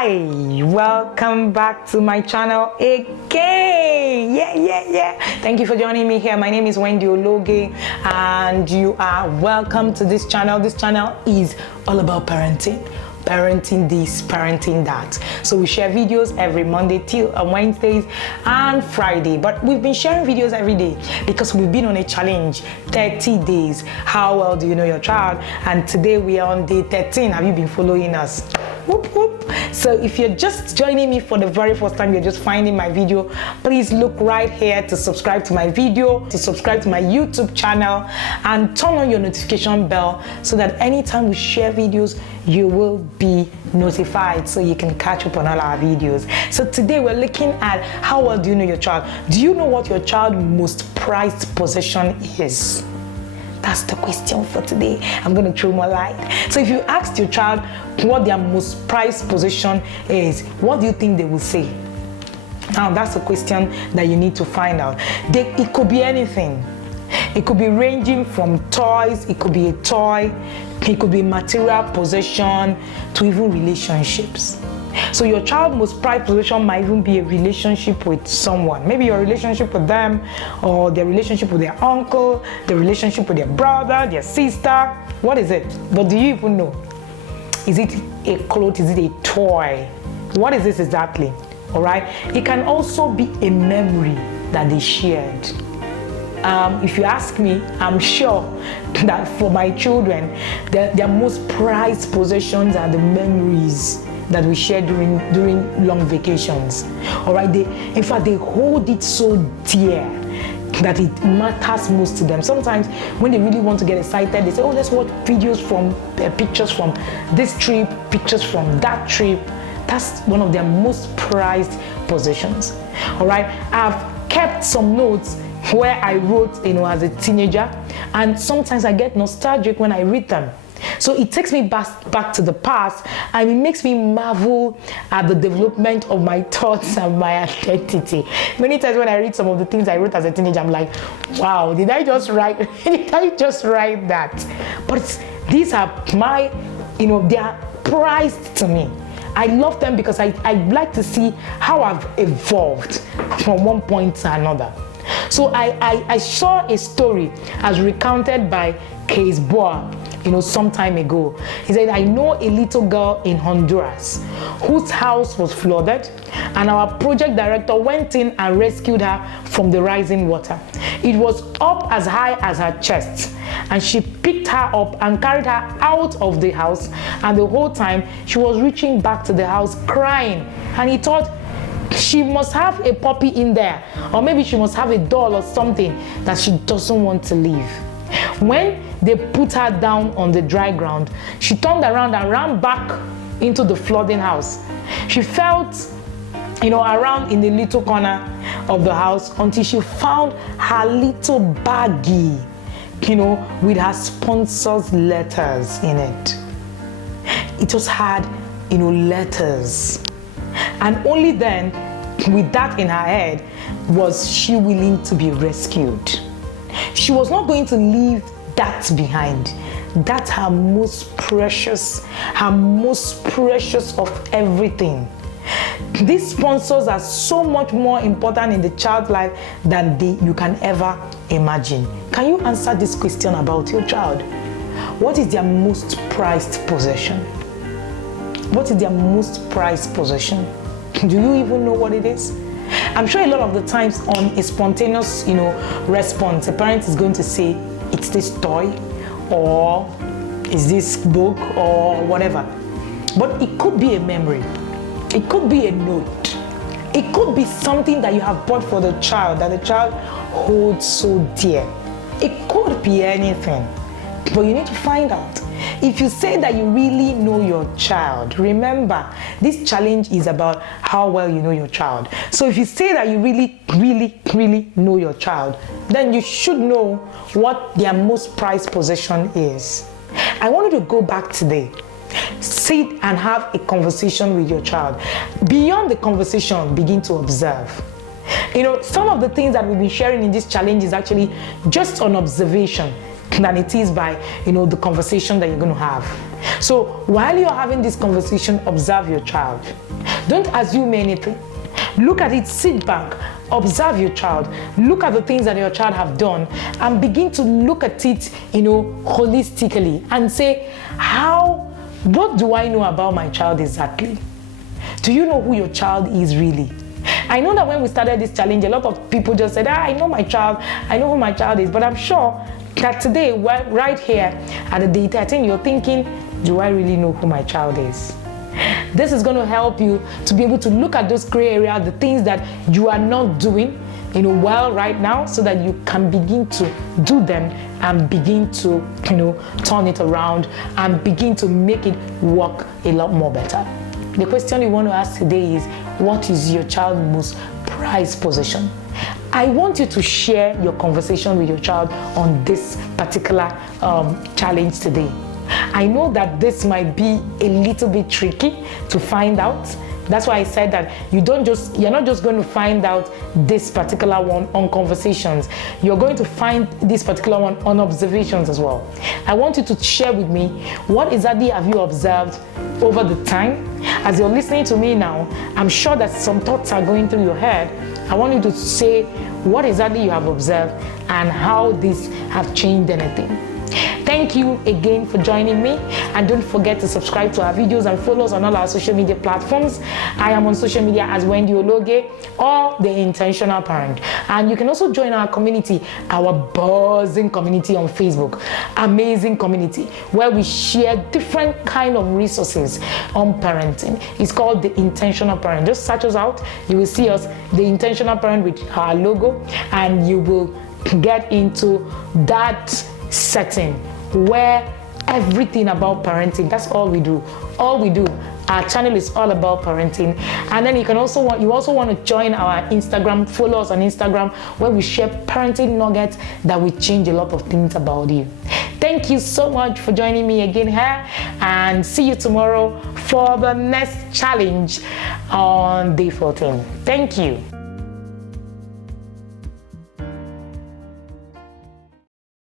Hi, welcome back to my channel again. Yeah. Thank you for joining me here. My name is Wendy Ologe and you are welcome to this channel. This channel is all about parenting. Parenting this, parenting that. So we share videos every Monday till Wednesdays and Friday. But we've been sharing videos every day because we've been on a challenge, 30 days. How well do you know your child? And today we are on day 13. Have you been following us? Whoop, whoop. So if you're just joining me for the very first time, you're just finding my video, please look right here to subscribe to my video, to subscribe to my YouTube channel, and turn on your notification bell so that anytime we share videos, you will be notified so you can catch up on all our videos. So today we're looking at how well do you know your child? Do you know what your child's most prized possession is? That's the question for today. I'm going to throw more light. So if you asked your child what their most prized possession is, what do you think they will say? Now that's a question that you need to find out. It could be anything. It could be ranging from toys, it could be a toy, it could be material possession, to even relationships. So your child's most prized possession might even be a relationship with someone. Maybe your relationship with them, or their relationship with their uncle, their relationship with their brother, their sister. What is it? But do you even know? Is it a cloth? Is it a toy? What is this exactly? All right. It can also be a memory that they shared. If you ask me, I'm sure that for my children, their most prized possessions are the memories that we share during long vacations. All right, in fact, they hold it so dear that it matters most to them. Sometimes when they really want to get excited, they say, oh, let's watch videos from pictures from this trip, pictures from that trip. That's one of their most prized possessions. All right, I've kept some notes where I wrote, as a teenager, and sometimes I get nostalgic when I read them. So it takes me back to the past, and it makes me marvel at the development of my thoughts and my identity. Many times when I read some of the things I wrote as a teenager, I'm like, wow, did I just write that? But these are my, they are prized to me. I love them because I like to see how I've evolved from one point to another. So I saw a story as recounted by Kess Boer, some time ago. He said, I know a little girl in Honduras whose house was flooded, and our project director went in and rescued her from the rising water. It was up as high as her chest, and she picked her up and carried her out of the house, and the whole time she was reaching back to the house crying, and he thought she must have a puppy in there, or maybe she must have a doll or something that she doesn't want to leave. When they put her down on the dry ground, she turned around and ran back into the flooding house. She felt, around in the little corner of the house until she found her little baggie, with her sponsor's letters in it. It just had, letters. And only then, with that in her head, was she willing to be rescued. She was not going to leave that behind. That's her most precious of everything. These sponsors are so much more important in the child's life than you can ever imagine. Can you answer this question about your child? What is their most prized possession? What is their most prized possession? Do you even know what it is? I'm sure a lot of the times on a spontaneous, response, a parent is going to say, it's this toy, or is this book, or whatever. But it could be a memory. It could be a note. It could be something that you have bought for the child, that the child holds so dear. It could be anything, but you need to find out. If you say that you really know your child, remember, this challenge is about how well you know your child. So if you say that you really know your child, then you should know what their most prized possession is. I want you to go back today. Sit and have a conversation with your child. Beyond the conversation, begin to observe. Some of the things that we've been sharing in this challenge is actually just on observation than it is by, the conversation that you're going to have. So while you're having this conversation, observe your child. Don't assume anything. Look at it, sit back, observe your child, look at the things that your child have done, and begin to look at it, holistically, and say, what do I know about my child exactly? Do you know who your child is really? I know that when we started this challenge, a lot of people just said, I know my child, I know who my child is, but I'm sure that today, right here at the data, I think you're thinking, do I really know who my child is? This is going to help you to be able to look at those gray areas, the things that you are not doing, well right now, so that you can begin to do them and begin to, turn it around and begin to make it work a lot more better. The question you want to ask today is, what is your child's most prized possession? I want you to share your conversation with your child on this particular challenge today. I know that this might be a little bit tricky to find out. That's why I said that you're not just going to find out this particular one on conversations. You're going to find this particular one on observations as well. I want you to share with me, what exactly have you observed over the time? As you're listening to me now, I'm sure that some thoughts are going through your head. I want you to say what exactly you have observed and how these have changed anything. Thank you again for joining me, and don't forget to subscribe to our videos and follow us on all our social media platforms. I am on social media as Wendy Ologe, or The Intentional Parent, and you can also join our community, our buzzing community on Facebook. Amazing community where we share different kind of resources on parenting. It's called The Intentional Parent. Just search us out, you will see us, The Intentional Parent, with our logo, and you will get into that setting where everything about parenting, that's all we do. Our channel is all about parenting. And then you also want to join our Instagram, follow us on Instagram, where we share parenting nuggets that will change a lot of things about you. Thank you so much for joining me again here, and see you tomorrow for the next challenge on day 14. Thank you.